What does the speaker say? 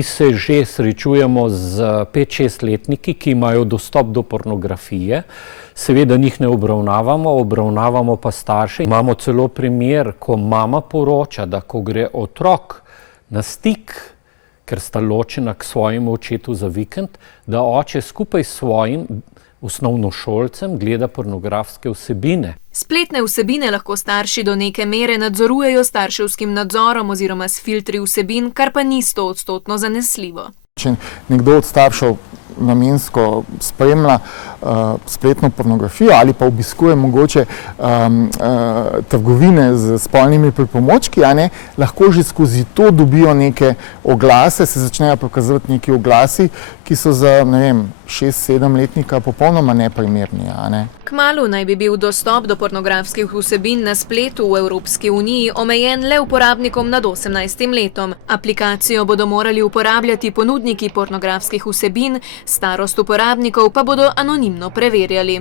Mi se že srečujemo z 5-6-letniki, ki imajo dostop do pornografije. Seveda njih ne obravnavamo, obravnavamo pa starše. Imamo celo primer, ko mama poroča, da ko gre otrok na stik, ker sta ločena k svojemu očetu za vikend, da oče skupaj s svojim osnovnošolcem gleda pornografske vsebine. Spletne vsebine lahko starši do neke mere nadzorujejo s starševskim nadzorom oziroma s filtri vsebin, kar pa ni 100% zanesljivo. Če nekdo od staršev namensko spremlja spletno pornografijo ali pa obiskuje mogoče trgovine z spolnimi pripomočki, lahko že skozi to dobijo neke oglase, se začnejo prikazovati neki oglasi, ki so za, 6-7-letnika popolnoma neprimerni. Kmalu naj bi bil dostop do pornografskih vsebin na spletu v Evropski uniji omejen le uporabnikom nad 18 letom. Aplikacijo bodo morali uporabljati ponudniki pornografskih vsebin, starost uporabnikov pa bodo anonimno preverjali.